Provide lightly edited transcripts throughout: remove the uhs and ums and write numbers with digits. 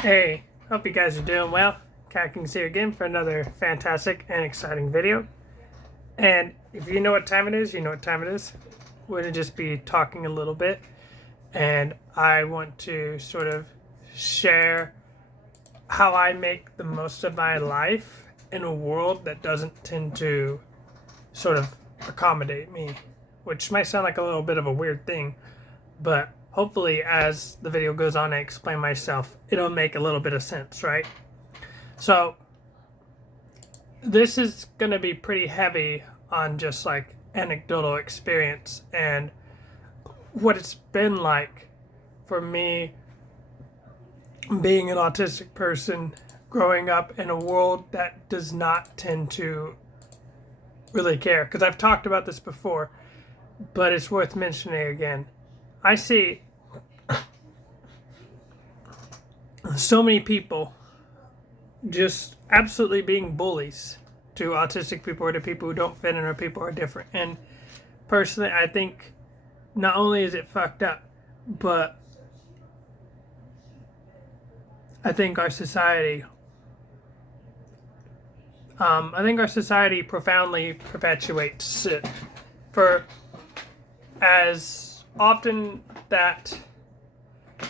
Hey, hope you guys are doing well. Cat Kings here again for another fantastic and exciting video. And if you know what time it is, you know what time it is. We're going to just be talking a little bit. And I want to sort of share how I make the most of my life in a world that doesn't tend to sort of accommodate me. Which might sound like a little bit of a weird thing, but hopefully as the video goes on, I explain myself, it'll make a little bit of sense, right? So this is going to be pretty heavy on just like anecdotal experience and what it's been like for me being an autistic person growing up in a world that does not tend to really care. Because I've talked about this before, but it's worth mentioning again. I see so many people just absolutely being bullies to autistic people or to people who don't fit in or people who are different. And personally, I think not only is it fucked up, but I think our society profoundly perpetuates it. For as often that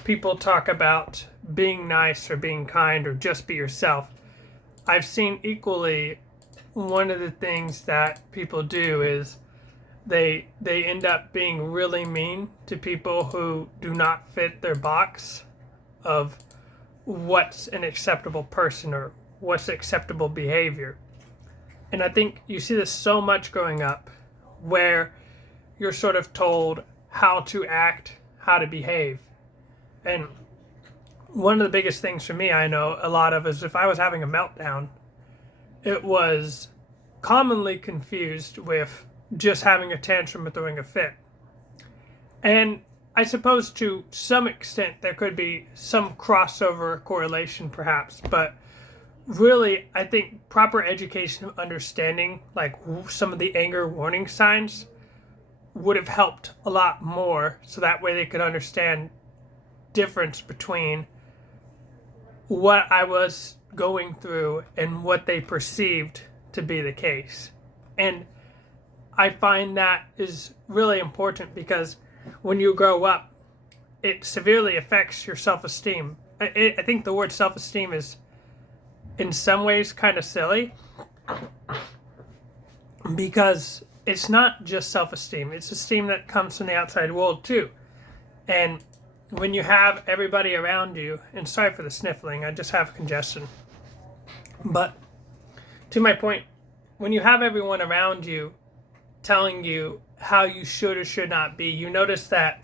people talk about being nice or being kind or just be yourself, I've seen equally one of the things that people do is they end up being really mean to people who do not fit their box of what's an acceptable person or what's acceptable behavior. And I think you see this so much growing up where you're sort of told how to act, how to behave. And one of the biggest things for me I know a lot of is if I was having a meltdown, it was commonly confused with just having a tantrum or throwing a fit. And I suppose to some extent there could be some crossover correlation perhaps, but really I think proper education of understanding like some of the anger warning signs would have helped a lot more, so that way they could understand difference between what I was going through and what they perceived to be the case. And I find that is really important because when you grow up, it severely affects your self-esteem. I think the word self-esteem is in some ways kind of silly because it's not just self-esteem. It's esteem that comes from the outside world too. And when you have everybody around you, and sorry for the sniffling, I just have congestion. But to my point, when you have everyone around you telling you how you should or should not be, you notice that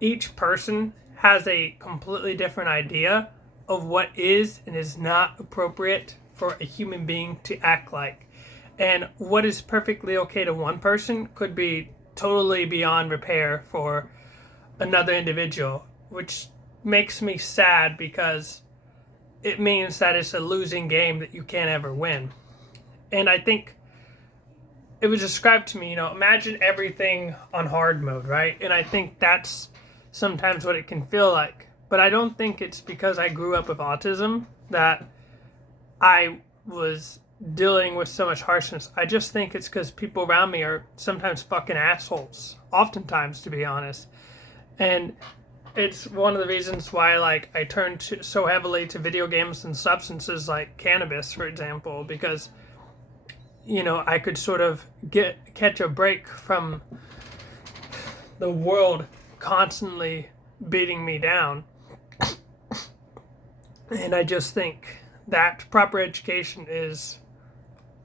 each person has a completely different idea of what is and is not appropriate for a human being to act like. And what is perfectly okay to one person could be totally beyond repair for another individual, which makes me sad because it means that it's a losing game that you can't ever win. And I think it was described to me, imagine everything on hard mode, right? And I think that's sometimes what it can feel like. But I don't think it's because I grew up with autism that I was dealing with so much harshness. I just think it's because people around me are sometimes fucking assholes. Oftentimes, to be honest. And it's one of the reasons why I turned so heavily to video games and substances like cannabis, for example, because I could sort of catch a break from the world constantly beating me down. And I just think that proper education is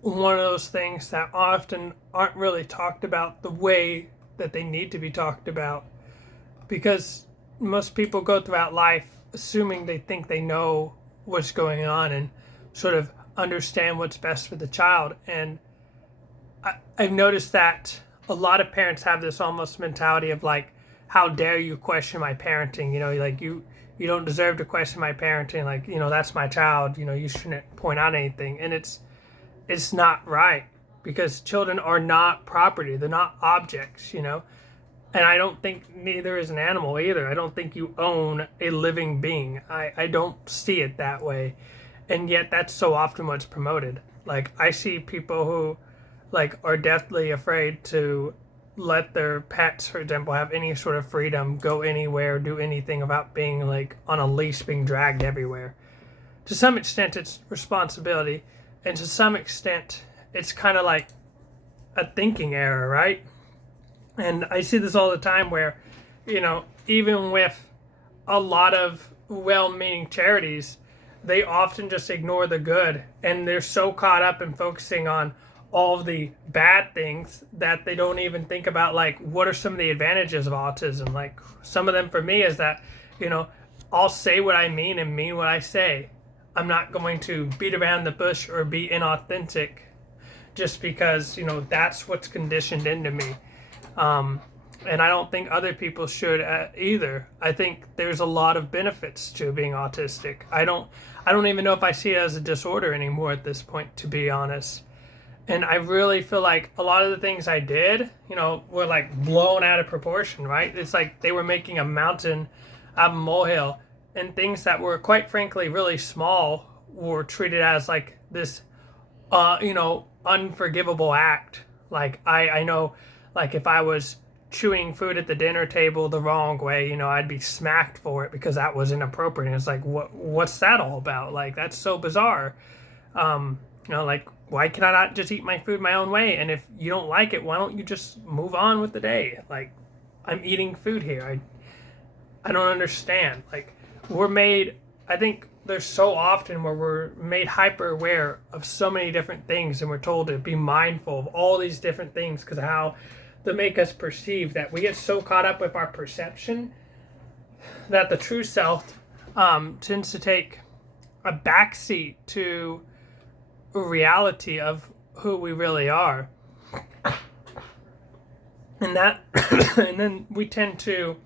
one of those things that often aren't really talked about the way that they need to be talked about. Because most people go throughout life assuming they think they know what's going on and sort of understand what's best for the child. And I've noticed that a lot of parents have this almost mentality of how dare you question my parenting? You don't deserve to question my parenting. That's my child. You shouldn't point out anything. And it's not right because children are not property. They're not objects, And I don't think neither is an animal either. I don't think you own a living being. I don't see it that way. And yet that's so often what's promoted. Like I see people who like are deathly afraid to let their pets, for example, have any sort of freedom, go anywhere, do anything about being like on a leash, being dragged everywhere. To some extent, it's responsibility, and to some extent, it's kind of like a thinking error, right? And I see this all the time where, even with a lot of well meaning charities, they often just ignore the good and they're so caught up in focusing on all of the bad things that they don't even think about like what are some of the advantages of autism. Like some of them for me is that, I'll say what I mean and mean what I say. I'm not going to beat around the bush or be inauthentic just because, that's what's conditioned into me. And I don't think other people should either. I think there's a lot of benefits to being autistic. I don't even know if I see it as a disorder anymore at this point, to be honest. And I really feel like a lot of the things I did, were like blown out of proportion, right? It's like they were making a mountain out of a molehill, and things that were quite frankly really small were treated as like this, unforgivable act. Like I know, like if I was chewing food at the dinner table the wrong way, I'd be smacked for it because that was inappropriate. And it's like, what's that all about? Like, that's so bizarre. Like, why can I not just eat my food my own way? And if you don't like it, why don't you just move on with the day? Like, I'm eating food here. I don't understand. Like, I think there's so often where we're made hyper aware of so many different things, and we're told to be mindful of all these different things because of how they make us perceive, that we get so caught up with our perception that the true self tends to take a backseat to reality of who we really are. And that and then we tend to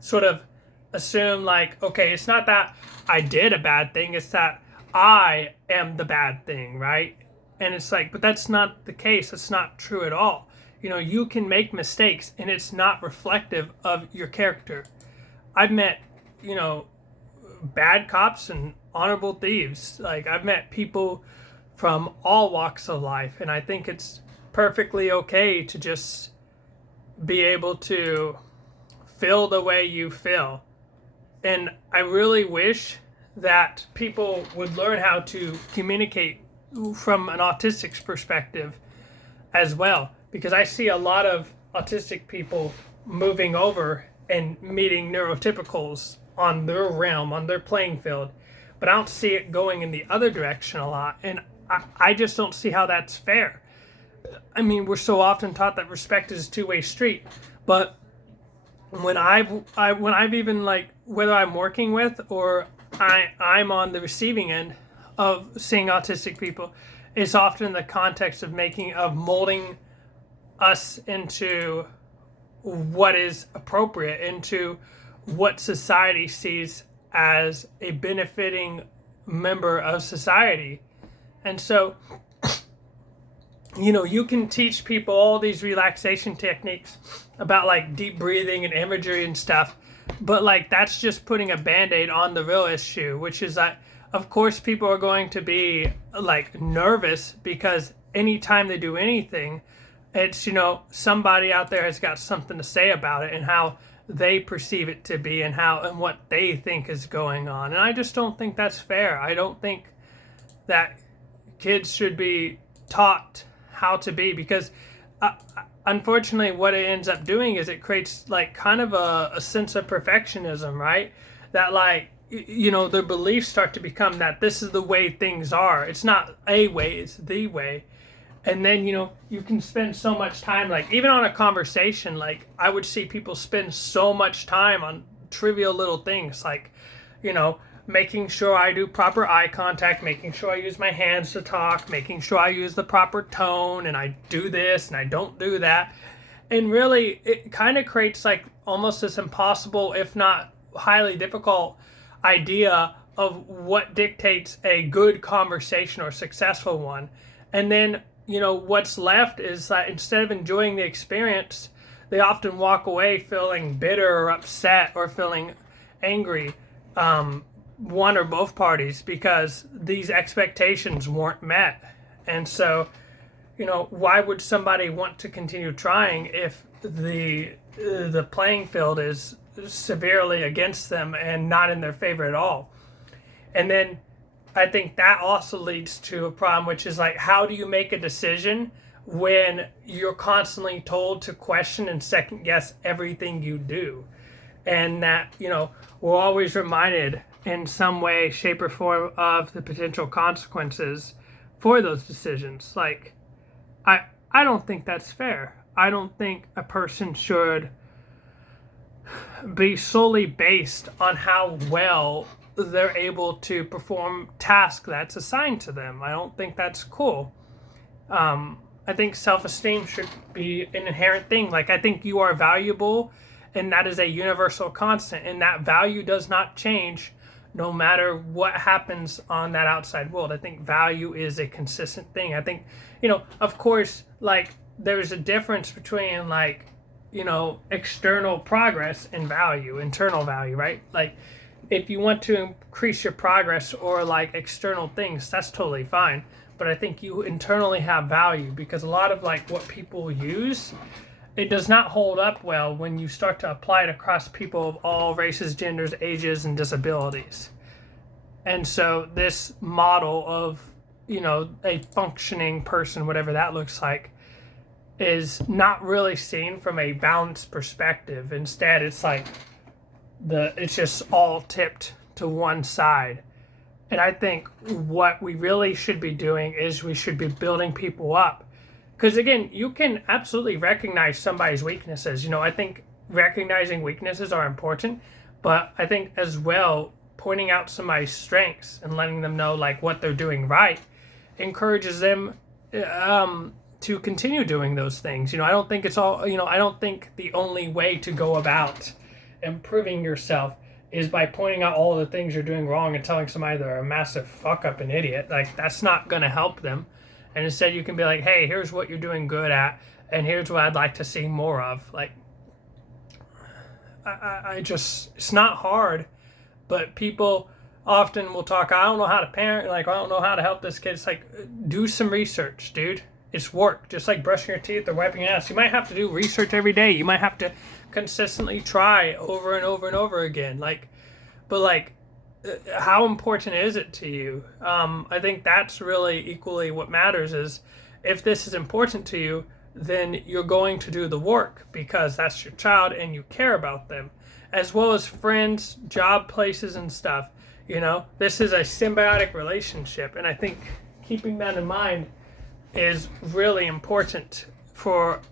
sort of assume like, okay, it's not that I did a bad thing, it's that I am the bad thing, right? And it's like, but that's not the case. It's not true at all. You can make mistakes and it's not reflective of your character. I've met, bad cops and honorable thieves. Like I've met people from all walks of life, and I think it's perfectly okay to just be able to feel the way you feel. And I really wish that people would learn how to communicate from an autistic's perspective as well, because I see a lot of autistic people moving over and meeting neurotypicals on their realm, on their playing field, but I don't see it going in the other direction a lot, and I just don't see how that's fair. I mean, we're so often taught that respect is a two-way street, but when I've even like, whether I'm working with or I'm on the receiving end of seeing autistic people, it's often in the context of molding us into what is appropriate, into what society sees as a benefiting member of society. And so, you can teach people all these relaxation techniques about like deep breathing and imagery and stuff, but like that's just putting a band-aid on the real issue, which is that of course people are going to be like nervous because anytime they do anything, it's somebody out there has got something to say about it and how they perceive it to be and what they think is going on. And I just don't think that's fair. I don't think that kids should be taught how to be, because unfortunately what it ends up doing is it creates like kind of a sense of perfectionism, right? That like, their beliefs start to become that this is the way things are. It's not a way, it's the way. And then, you can spend so much time, like even on a conversation, like I would see people spend so much time on trivial little things, like, making sure I do proper eye contact, making sure I use my hands to talk, making sure I use the proper tone, and I do this and I don't do that. And really, it kind of creates like almost this impossible, if not highly difficult idea of what dictates a good conversation or successful one. And then, what's left is that instead of enjoying the experience, they often walk away feeling bitter or upset or feeling angry, one or both parties, because these expectations weren't met. And so, why would somebody want to continue trying if the playing field is severely against them and not in their favor at all? And then I think that also leads to a problem, which is like, how do you make a decision when you're constantly told to question and second guess everything you do? And that, we're always reminded in some way, shape, or form of the potential consequences for those decisions. Like, I don't think that's fair. I don't think a person should be solely based on how well they're able to perform task that's assigned to them. I don't think that's cool. I think self-esteem should be an inherent thing. Like, I think you are valuable, and that is a universal constant, and that value does not change no matter what happens on that outside world. I think value is a consistent thing. I think, of course, like, there's a difference between, like, external progress and value, internal value, right? Like, if you want to increase your progress or like external things, that's totally fine. But I think you internally have value, because a lot of like what people use, it does not hold up well when you start to apply it across people of all races, genders, ages, and disabilities. And so this model of, a functioning person, whatever that looks like, is not really seen from a balanced perspective. Instead, it's like it's just all tipped to one side. And I think what we really should be doing is we should be building people up. Because again, you can absolutely recognize somebody's weaknesses. I think recognizing weaknesses are important, but I think as well, pointing out somebody's strengths and letting them know like what they're doing right encourages them to continue doing those things. I don't think it's all, I don't think the only way to go about improving yourself is by pointing out all the things you're doing wrong and telling somebody they're a massive fuck up and idiot. Like, that's not going to help them. And instead you can be like, hey, here's what you're doing good at, and here's what I'd like to see more of. Like, I just, it's not hard, but people often will talk, I don't know how to parent, like, I don't know how to help this kid. It's like, do some research, dude. It's work, just like brushing your teeth or wiping your ass. You might have to do research every day. You might have to consistently try over and over and over again. But how important is it to you? I think that's really equally what matters. Is if this is important to you, then you're going to do the work because that's your child and you care about them, as well as friends, job places, and stuff. This is a symbiotic relationship, and I think keeping that in mind is really important for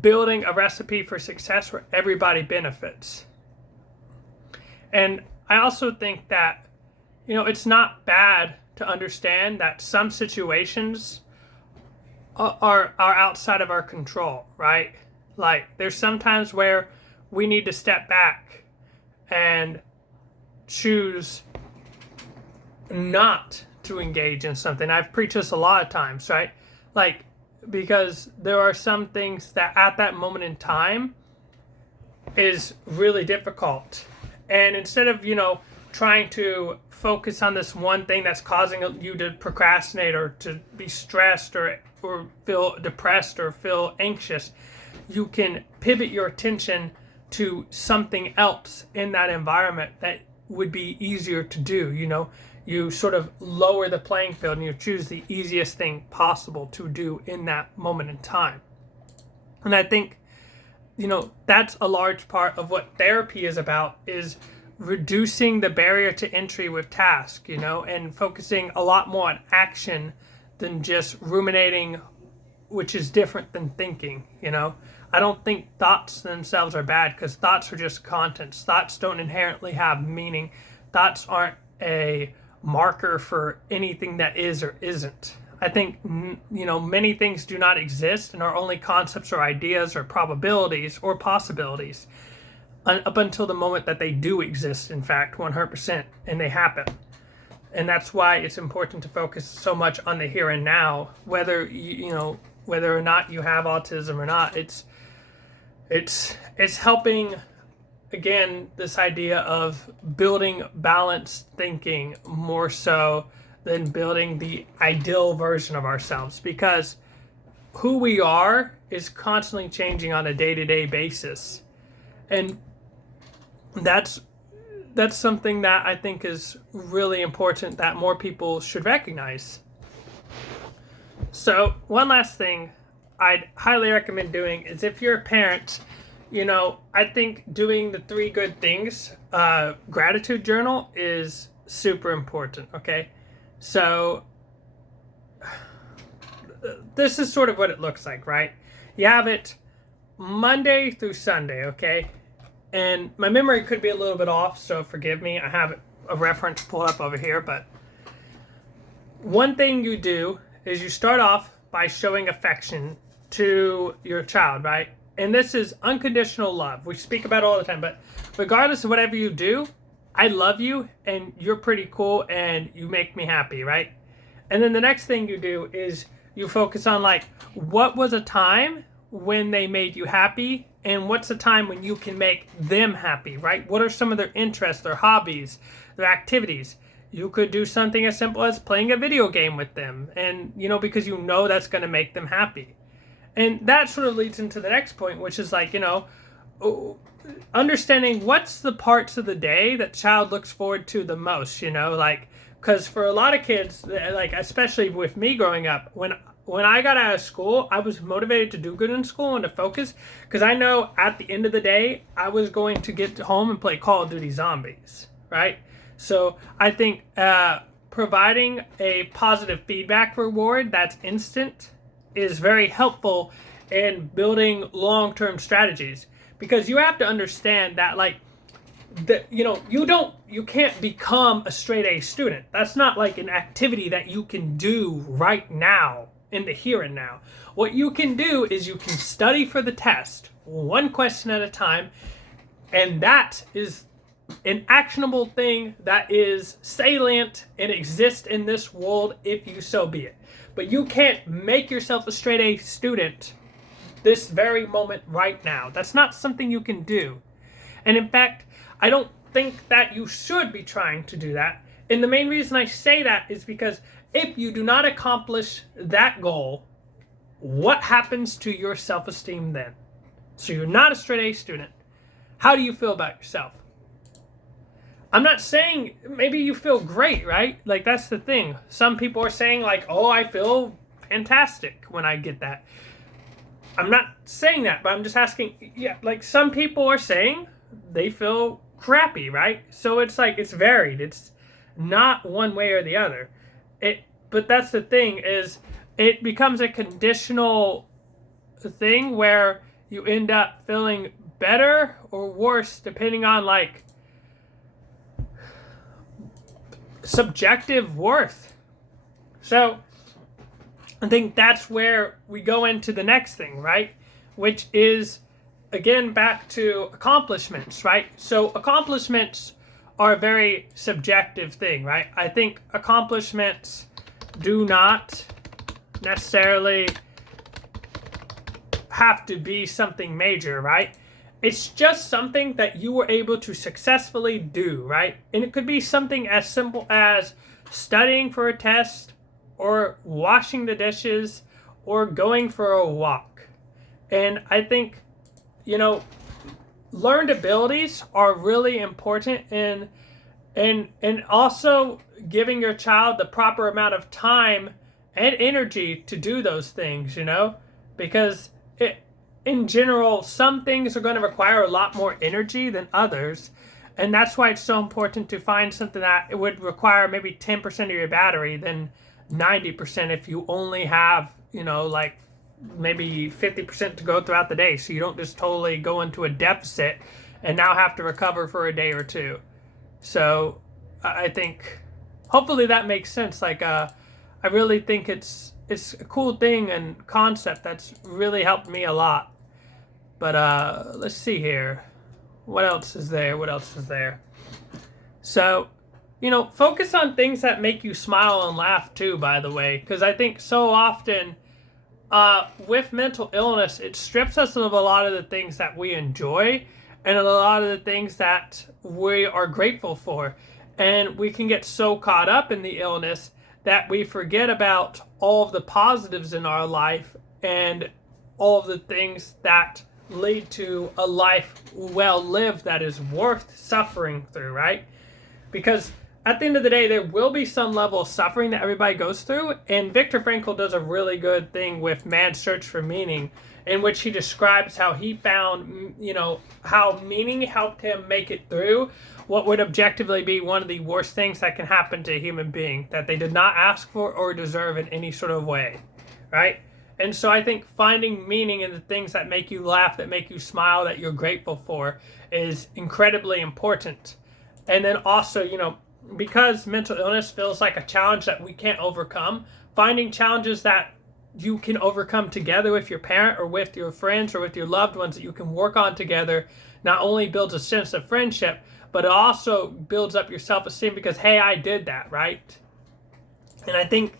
building a recipe for success where everybody benefits. And I also think that, it's not bad to understand that some situations are outside of our control, right? Like, there's sometimes where we need to step back and choose not to engage in something. I've preached this a lot of times, right? Like, because there are some things that at that moment in time is really difficult. And instead of, trying to focus on this one thing that's causing you to procrastinate or to be stressed or feel depressed or feel anxious, you can pivot your attention to something else in that environment that would be easier to do. You sort of lower the playing field and you choose the easiest thing possible to do in that moment in time. And I think, that's a large part of what therapy is about, is reducing the barrier to entry with task, and focusing a lot more on action than just ruminating, which is different than thinking. I don't think thoughts themselves are bad, because thoughts are just contents. Thoughts don't inherently have meaning. Thoughts aren't a marker for anything that is or isn't. I think, many things do not exist and are only concepts or ideas or probabilities or possibilities up until the moment that they do exist, in fact, 100%, and they happen. And that's why it's important to focus so much on the here and now, whether, whether or not you have autism or not. It's helping, again, this idea of building balanced thinking more so than building the ideal version of ourselves, because who we are is constantly changing on a day-to-day basis. And that's something that I think is really important that more people should recognize. So one last thing I'd highly recommend doing is, if you're a parent, I think doing the 3 good things gratitude journal is super important. Okay, so this is sort of what it looks like, right? You have it Monday through Sunday, okay? And my memory could be a little bit off, so forgive me. I have a reference pulled up over here, but one thing you do is you start off by showing affection to your child, right? And this is unconditional love. We speak about it all the time, but regardless of whatever you do, I love you and you're pretty cool and you make me happy, right? And then the next thing you do is you focus on, like, what was a time when they made you happy, and what's a time when you can make them happy, right? What are some of their interests, their hobbies, their activities? You could do something as simple as playing a video game with them, and because that's going to make them happy. And that sort of leads into the next point, which is like, understanding what's the parts of the day that child looks forward to the most, like, because for a lot of kids, like, especially with me growing up, when I got out of school, I was motivated to do good in school and to focus, because I know at the end of the day, I was going to get home and play Call of Duty Zombies, right? So I think providing a positive feedback reward that's instant is very helpful in building long-term strategies, because you have to understand that, like, you can't become a straight A student. That's not like an activity that you can do right now in the here and now. What you can do is you can study for the test, one question at a time, and that is an actionable thing that is salient and exists in this world if you so be it. But you can't make yourself a straight A student this very moment right now. That's not something you can do. And in fact, I don't think that you should be trying to do that. And the main reason I say that is because if you do not accomplish that goal, what happens to your self-esteem then? So you're not a straight A student. How do you feel about yourself? I'm not saying maybe you feel great, right? Like, that's the thing. Some people are saying, like, oh, I feel fantastic when I get that. I'm not saying that, but I'm just asking, yeah, like, some people are saying they feel crappy, right? So it's like, it's varied. It's not one way or the other. But that's the thing, is it becomes a conditional thing where you end up feeling better or worse depending on, like, subjective worth. So I think that's where we go into the next thing, right? Which is, again, back to accomplishments, right? So accomplishments are a very subjective thing, right? I think accomplishments do not necessarily have to be something major, right? It's just something that you were able to successfully do, right? And it could be something as simple as studying for a test, or washing the dishes, or going for a walk. And I think, learned abilities are really important in and also giving your child the proper amount of time and energy to do those things, because in general, some things are going to require a lot more energy than others. And that's why it's so important to find something that it would require maybe 10% of your battery than 90% if you only have, like maybe 50% to go throughout the day. So you don't just totally go into a deficit and now have to recover for a day or two. So I think hopefully that makes sense. Like, I really think it's a cool thing and concept that's really helped me a lot. But let's see here. What else is there? So, focus on things that make you smile and laugh too, by the way. Because I think so often with mental illness, it strips us of a lot of the things that we enjoy and a lot of the things that we are grateful for. And we can get so caught up in the illness that we forget about all of the positives in our life and all of the things that lead to a life well lived that is worth suffering through, right? Because at the end of the day, there will be some level of suffering that everybody goes through. And Viktor Frankl does a really good thing with Man's Search for Meaning, in which he describes how he found, how meaning helped him make it through what would objectively be one of the worst things that can happen to a human being that they did not ask for or deserve in any sort of way, right? And so I think finding meaning in the things that make you laugh, that make you smile, that you're grateful for is incredibly important. And then also, because mental illness feels like a challenge that we can't overcome, finding challenges that you can overcome together with your parent or with your friends or with your loved ones that you can work on together not only builds a sense of friendship, but it also builds up your self-esteem because, hey, I did that, right? And I think,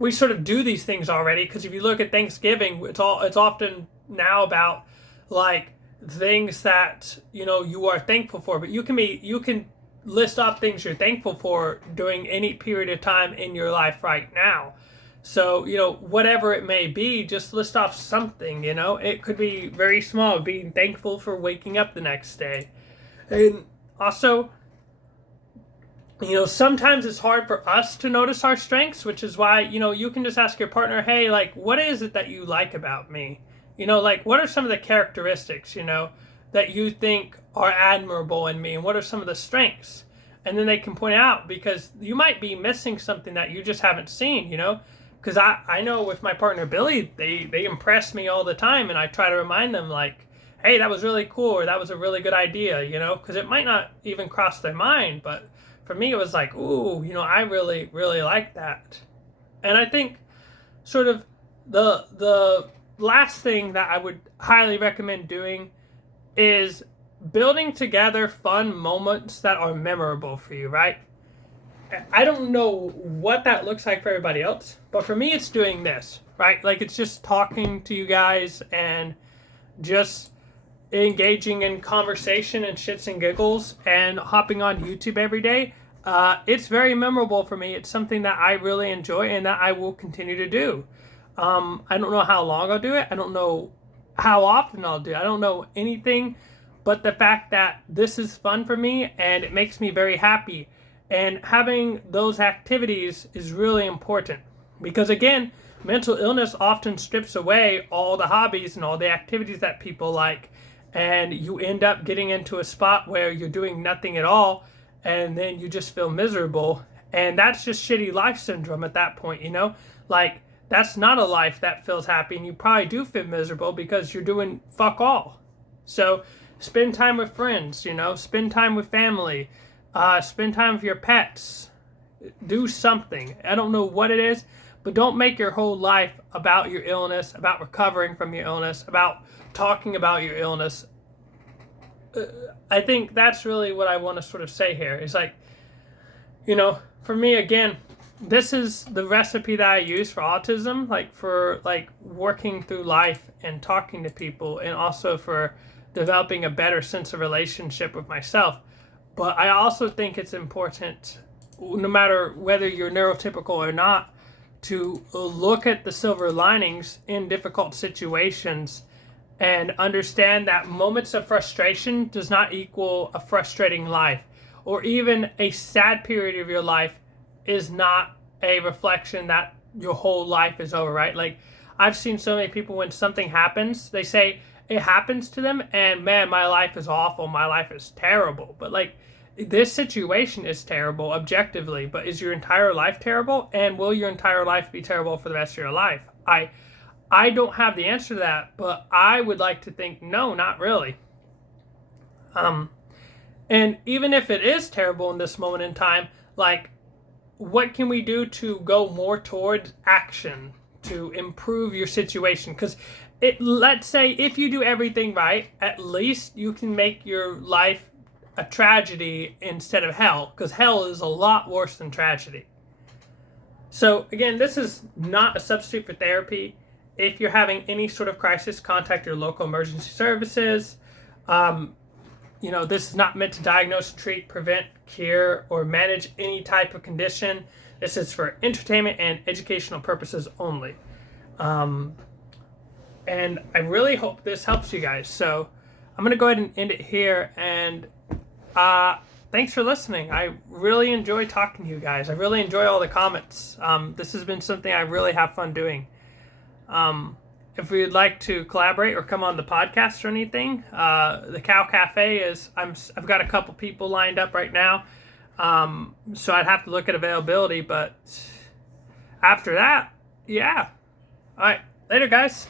we sort of do these things already, because if you look at Thanksgiving, it's often now about like things that, you are thankful for, but you can list off things you're thankful for during any period of time in your life right now. So, whatever it may be, just list off something, it could be very small, being thankful for waking up the next day. And also, sometimes it's hard for us to notice our strengths, which is why, you can just ask your partner, hey, like, what is it that you like about me? What are some of the characteristics, that you think are admirable in me? And what are some of the strengths? And then they can point out, because you might be missing something that you just haven't seen, Because I know with my partner, Billy, they impress me all the time. And I try to remind them, like, hey, that was really cool, or that was a really good idea, Because it might not even cross their mind, but for me, it was like, ooh, I really, really like that. And I think sort of the last thing that I would highly recommend doing is building together fun moments that are memorable for you, right? I don't know what that looks like for everybody else, but for me, it's doing this, right? Like, it's just talking to you guys and just engaging in conversation and shits and giggles and hopping on YouTube every day. It's very memorable for me. It's something that I really enjoy and that I will continue to do. I don't know how long I'll do it. I don't know how often I'll do it. I don't know anything but the fact that this is fun for me and it makes me very happy. And having those activities is really important because, again, mental illness often strips away all the hobbies and all the activities that people like. And you end up getting into a spot where you're doing nothing at all and then you just feel miserable. And that's just shitty life syndrome at that point, Like, that's not a life that feels happy, and you probably do feel miserable because you're doing fuck all. So spend time with friends, spend time with family, spend time with your pets, do something. I don't know what it is, but don't make your whole life about your illness, about recovering from your illness, about talking about your illness. I think that's really what I want to sort of say here. It's like, for me, again, this is the recipe that I use for autism, for working through life and talking to people, and also for developing a better sense of relationship with myself. But I also think it's important, no matter whether you're neurotypical or not, to look at the silver linings in difficult situations and understand that moments of frustration does not equal a frustrating life, or even a sad period of your life is not a reflection that your whole life is over, right? Like, I've seen so many people, when something happens, they say it happens to them and, man, my life is awful, my life is terrible. But this situation is terrible objectively, but is your entire life terrible? And will your entire life be terrible for the rest of your life? I don't have the answer to that, but I would like to think no, not really. And even if it is terrible in this moment in time, what can we do to go more towards action to improve your situation? Because let's say if you do everything right, at least you can make your life a tragedy instead of hell, because hell is a lot worse than tragedy. So again, this is not a substitute for therapy. If you're having any sort of crisis, contact your local emergency services. This is not meant to diagnose, treat, prevent, cure, or manage any type of condition. This is for entertainment and educational purposes only. And I really hope this helps you guys. So I'm going to go ahead and end it here. And thanks for listening. I really enjoy talking to you guys. I really enjoy all the comments. This has been something I really have fun doing. If you'd like to collaborate or come on the podcast or anything, the Cow Cafe I've got a couple people lined up right now. So I'd have to look at availability, but after that, yeah. All right. Later, guys.